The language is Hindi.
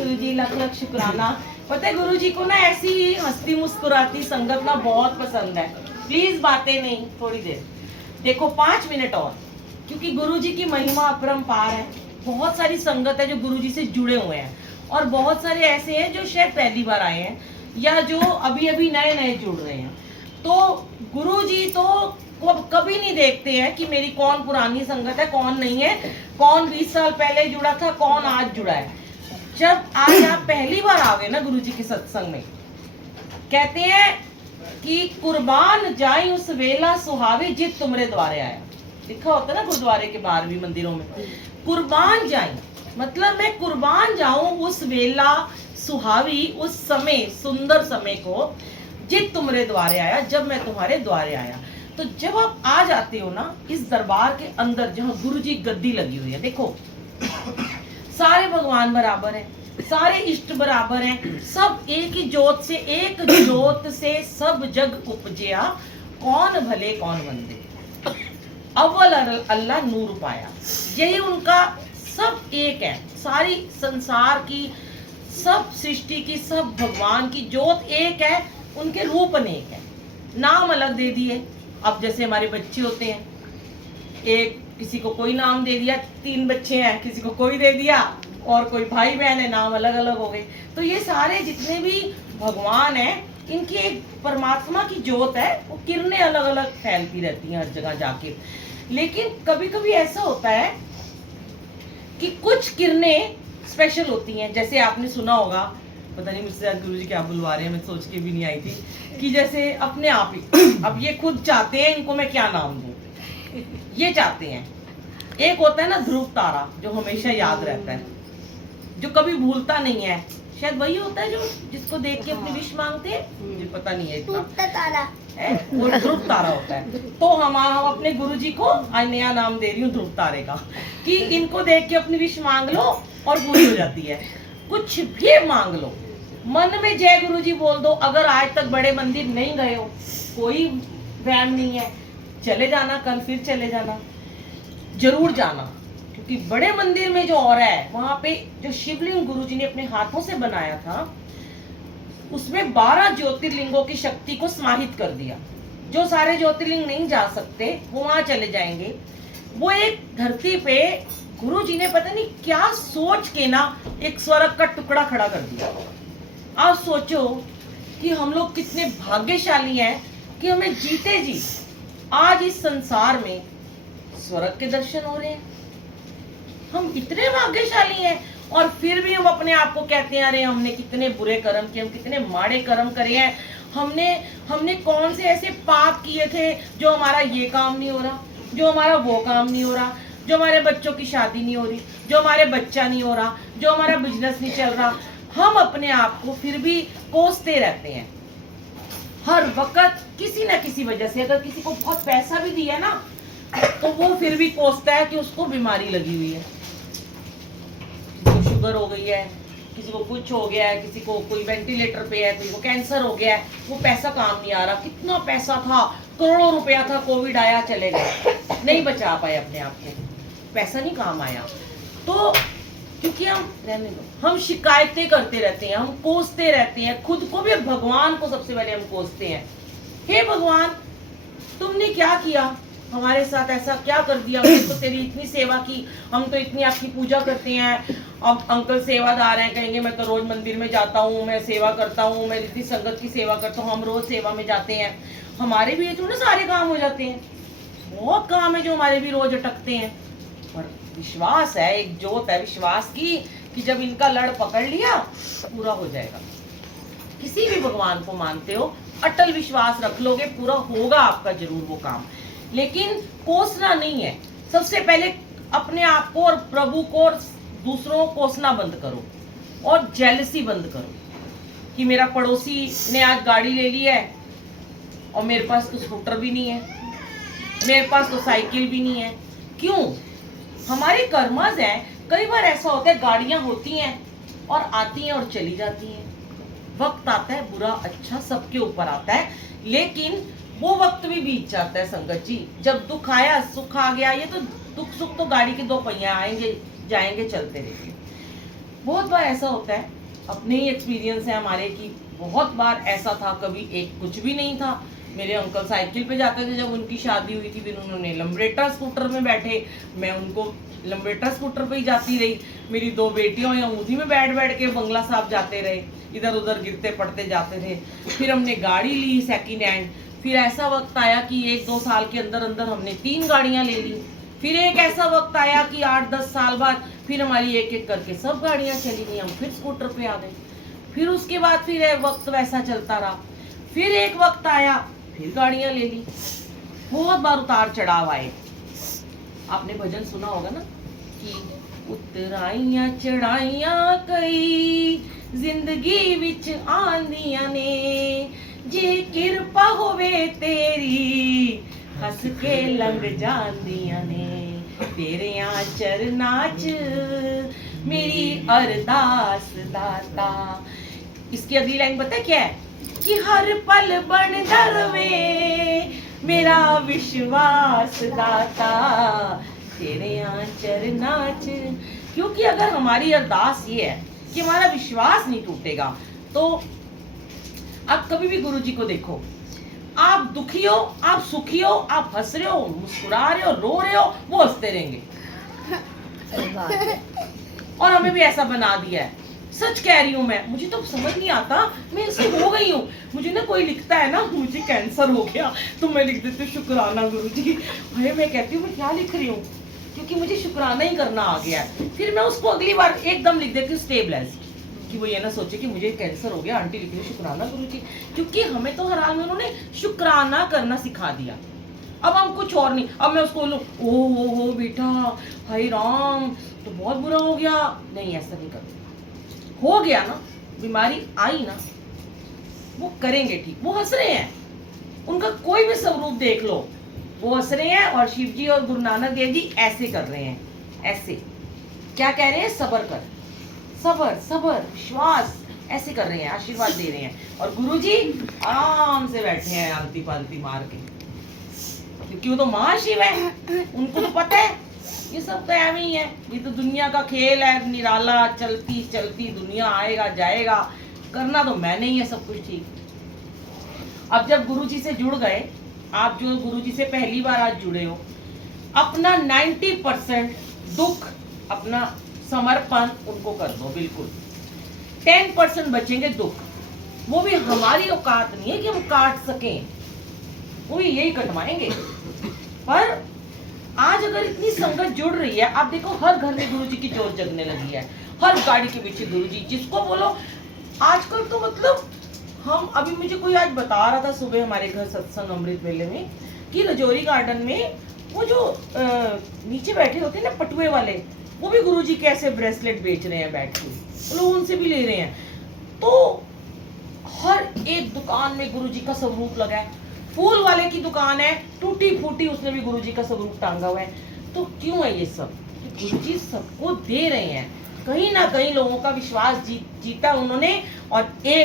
गुरुजी, लख लख शुक्राना। पता है गुरुजी को ना ऐसी हंसती मुस्कुराती संगत ना बहुत पसंद है। प्लीज बातें नहीं, थोड़ी देर देखो, 5 मिनट और, क्योंकि गुरुजी की महिमा अपरंपार है। बहुत सारी संगत है जो गुरुजी से जुड़े हुए हैं, और बहुत सारे ऐसे हैं जो शायद पहली बार आए हैं या जो अभी अभी नए नए जुड़ रहे हैं। तो गुरुजी तो कभी नहीं देखते हैं कि मेरी कौन पुरानी संगत है, कौन नहीं है, कौन 20 साल पहले जुड़ा था, कौन आज जुड़ा है। जब आज आप पहली बार आ गए ना गुरुजी के सत्संग में, कहते हैं कि कुर्बान जाई उस वेला सुहावी जित तुमरे द्वारे आया। लिखा होता है ना गुरुद्वारे के बाहर भी, मंदिरों में, कुर्बान जाई मतलब मैं कुर्बान जाऊं उस वेला सुहावी, उस समय, सुंदर समय को, जित तुमरे द्वारे आया, जब मैं तुम्हारे द्वारे आया। तो जब आप आ जाते हो ना इस दरबार के अंदर जहाँ गुरुजी गद्दी लगी हुई है, देखो सारे भगवान बराबर हैं, सारे इष्ट बराबर हैं, सब एक ही जोत से, एक जोत से सब जग उपजया, कौन भले कौन मंदे, अव्वल अल्लाह नूर पाया। यही उनका, सब एक है, सारी संसार की, सब सृष्टि की, सब भगवान की जोत एक है, उनके रूप अनेक है, नाम अलग दे दिए। अब जैसे हमारे बच्चे होते हैं, एक किसी को कोई नाम दे दिया, 3 बच्चे हैं, किसी को कोई दे दिया, और कोई भाई बहन है, नाम अलग अलग हो गए। तो ये सारे जितने भी भगवान हैं, इनकी एक परमात्मा की जोत है, वो किरणें अलग अलग फैलती रहती हैं हर जगह जाके। लेकिन कभी कभी ऐसा होता है कि कुछ किरणें स्पेशल होती हैं। जैसे आपने सुना होगा, पता नहीं मुझसे आज गुरुजी क्या बुलवा रहे हैं, मैं सोच के भी नहीं आई थी, कि जैसे अपने आप ही, अब ये खुद चाहते हैं इनको मैं क्या नाम दूं, ये चाहते हैं। एक होता है ना ध्रुव तारा, जो हमेशा याद रहता है, जो कभी भूलता नहीं है, शायद वही होता है जो जिसको देख के अपनी विश मांगते हैं, मुझे पता नहीं है इतना, तारा है वो ध्रुव तारा होता है। तो हम अपने गुरुजी को आज नया नाम दे रही हूँ ध्रुव तारे का, कि इनको देख के अपनी विश मांग लो और पूरी हो जाती है। कुछ भी मांग लो, मन में जय गुरुजी बोल दो। अगर आज तक बड़े मंदिर नहीं गए हो, कोई वहम नहीं है, चले जाना, कल फिर चले जाना, जरूर जाना, क्योंकि बड़े मंदिर में जो और है, वहां पे जो शिवलिंग गुरुजी ने अपने हाथों से बनाया था, उसमें 12 ज्योतिर्लिंगों की शक्ति को समाहित कर दिया। जो सारे ज्योतिर्लिंग नहीं जा सकते वो वहां चले जाएंगे। वो एक धरती पे गुरुजी ने पता नहीं क्या सोच के ना एक स्वर्ग का टुकड़ा खड़ा कर दिया। आप सोचो कि हम लोग कितने भाग्यशाली हैं कि हमें जीते जी आज इस संसार में स्वर्ग के दर्शन हो रहे हैं। हम इतने भाग्यशाली हैं, और फिर भी हम अपने आप को कहते हैं अरे हमने कितने बुरे कर्म किए, हम कितने माड़े कर्म करे हैं, हमने कौन से ऐसे पाप किए थे जो हमारा ये काम नहीं हो रहा, जो हमारा वो काम नहीं हो रहा, जो हमारे बच्चों की शादी नहीं हो रही, जो हमारे बच्चा नहीं हो रहा, जो हमारा बिजनेस नहीं चल रहा। हम अपने आप को फिर भी कोसते रहते हैं हर वक्त किसी न किसी वजह से। अगर किसी को बहुत पैसा भी दिया ना, तो वो फिर भी कोसता है कि उसको बीमारी लगी हुई है, किसी को शुगर हो गई है, किसी को कुछ हो गया है, किसी को कोई वेंटिलेटर पे है, किसी को कैंसर हो गया है, वो पैसा काम नहीं आ रहा। कितना पैसा था, करोड़ों रुपया था, कोविड आया, चले गए, नहीं बचा पाए अपने आप को, पैसा नहीं काम आया। तो क्योंकि हम शिकायतें करते रहते हैं, हम कोसते रहते हैं खुद को भी, भगवान को सबसे पहले हम कोसते हैं। हे भगवान, तुमने क्या किया हमारे साथ, ऐसा क्या कर दिया, हमने तो तेरी इतनी सेवा की, हम तो इतनी आपकी पूजा करते हैं। अब अंकल सेवादार हैं, कहेंगे मैं तो रोज मंदिर में जाता हूँ, मैं सेवा करता हूँ, मैं इतनी संगत की सेवा करता हूँ, हम रोज सेवा में जाते हैं, हमारे भी ये थोड़ा सारे काम हो जाते हैं। बहुत काम है जो हमारे भी रोज अटकते हैं। और विश्वास है, एक जोत है विश्वास की, कि जब इनका लड़ पकड़ लिया पूरा हो जाएगा। किसी भी भगवान को मानते हो, अटल विश्वास रख लोगे, पूरा होगा आपका जरूर वो काम। लेकिन कोसना नहीं है, सबसे पहले अपने आप को और प्रभु को और दूसरों को कोसना बंद करो, और जेलसी बंद करो कि मेरा पड़ोसी ने आज गाड़ी ले ली है और मेरे पास तो स्कूटर भी नहीं है, मेरे पास तो साइकिल भी नहीं है। क्यों? हमारे कर्मज हैं। कई बार ऐसा होता है, गाड़ियां होती हैं और आती हैं और चली जाती हैं, वक्त आता है, बुरा अच्छा सबके ऊपर आता है, लेकिन वो वक्त भी बीत जाता है संगत जी। जब दुख आया सुख आ गया, ये तो दुख सुख तो गाड़ी के 2 पहिया, आएंगे जाएंगे चलते रहेंगे। बहुत बार ऐसा होता है, अपने ही एक्सपीरियंस है हमारे कि बहुत बार ऐसा था, कभी एक कुछ भी नहीं था। मेरे अंकल साइकिल पे जाते थे, जब उनकी शादी हुई थी फिर उन्होंने लंबरेटा स्कूटर में बैठे, मैं उनको लंबरेटा स्कूटर पे ही जाती रही। मेरी 2 बेटियों या उसी में बैठ बैठ के बंगला साहब जाते रहे, इधर उधर गिरते पड़ते जाते थे। फिर हमने गाड़ी ली सेकेंड हैंड। फिर ऐसा वक्त आया कि 1-2 साल के अंदर अंदर हमने 3 गाड़ियां ले ली। फिर एक ऐसा वक्त आया कि 8-10 साल बाद फिर हमारी एक एक करके सब गाड़ियां चली गई, हम फिर स्कूटर पे आ गए। फिर उसके बाद फिर एक वक्त वैसा चलता रहा। फिर एक वक्त आया, फिर गाड़ियां ले ली। बहुत बार उतार चढ़ाव आए। आपने भजन सुना होगा ना कि उतराइयां चढ़ाइयां कई जिंदगी विच आंदियां ने, जे किरपा होवे तेरी हंस के लंघ जांदियां ने, तेरियां चरनां च मेरी अरदास दाता। इसकी अगली लाइन पता है क्या है? कि हर पल बन रवे मेरा विश्वास दाता, तेरियां चरनां च। क्योंकि अगर हमारी अरदास ये है कि हमारा विश्वास नहीं टूटेगा, तो आप कभी भी गुरु जी को देखो, आप दुखी हो, आप सुखी हो, आप हंस रहे हो, मुस्कुरा रहे हो, रो रहे हो, वो हंसते रहेंगे। और हमें भी ऐसा बना दिया है। सच कह रही हूँ मैं, मुझे तो समझ नहीं आता, मैं ऐसे हो गई हूँ। मुझे ना कोई लिखता है ना मुझे कैंसर हो गया, तो मैं लिख देती हूँ शुक्राना गुरु जी। अरे मैं कहती हूँ मैं क्या लिख रही हूँ, क्योंकि मुझे शुक्राना ही करना आ गया है। फिर मैं उसको अगली बार एकदम लिख देती हूँ स्टेबलाइज, कि वो ये ना सोचे कि मुझे कैंसर हो गया, आंटी लिख रही शुक्राना गुरु जी। क्योंकि हमें तो हर हाल में उन्होंने शुक्राना करना सिखा दिया। अब हम कुछ और नहीं, अब मैं उसको बोलूं ओ बेटा हाय राम तो बहुत बुरा हो गया, नहीं ऐसा नहीं करते। हो गया ना, बीमारी आई ना, वो करेंगे ठीक। वो हंस रहे हैं, उनका कोई भी स्वरूप देख लो, वो हंस रहे हैं। और शिव जी और गुरु नानक देव जी ऐसे कर रहे हैं, ऐसे क्या कह रहे हैं? सब्र कर, सब्र सब्र विश्वास, ऐसे कर रहे हैं, आशीर्वाद दे रहे हैं। और गुरु जी आराम से बैठे हैं आलती पालती मार के, क्योंकि वो तो महाशिव है, उनको तो पता है ये सब तो ऐਵੇਂ ही है, ये तो दुनिया का खेल है निराला, चलती चलती दुनिया, आएगा जाएगा, करना तो मैंने ही है सब कुछ ठीक। अब जब गुरुजी से जुड़ गए, आप जो गुरुजी से पहली बार आज जुड़े हो, अपना 90% दुख, अपना समर्पण उनको कर दो बिल्कुल। 10% बचेंगे दुख, वो भी हमारी औकात नहीं है कि हम काट सकें, वो भी यही कटवाएंगे। पर आज अगर इतनी संगत जुड़ रही है, आप देखो हर घर में गुरुजी की जोत जगने लगी है, हर गाड़ी के पीछे गुरुजी, जिसको बोलो। आजकल तो मतलब हम, अभी मुझे कोई आज बता रहा था सुबह हमारे घर सत्संग अमृत वेले में, कि रजौरी गार्डन में वो जो नीचे बैठे होते हैं ना पटुए वाले, वो भी गुरुजी के ऐसे ब्रेसलेट बेच रहे हैं बैठ के, लोग उनसे भी ले रहे हैं। तो हर एक दुकान में गुरुजी का स्वरूप लगा है। फूल वाले की दुकान है, टूटी फूटी, उसने भी गुरुजी का स्वरूप टांगा हुआ है। तो क्यों है ये सब? गुरुजी सबको दे रहे हैं, कहीं ना कहीं लोगों का विश्वास जीता उन्होंने। और एक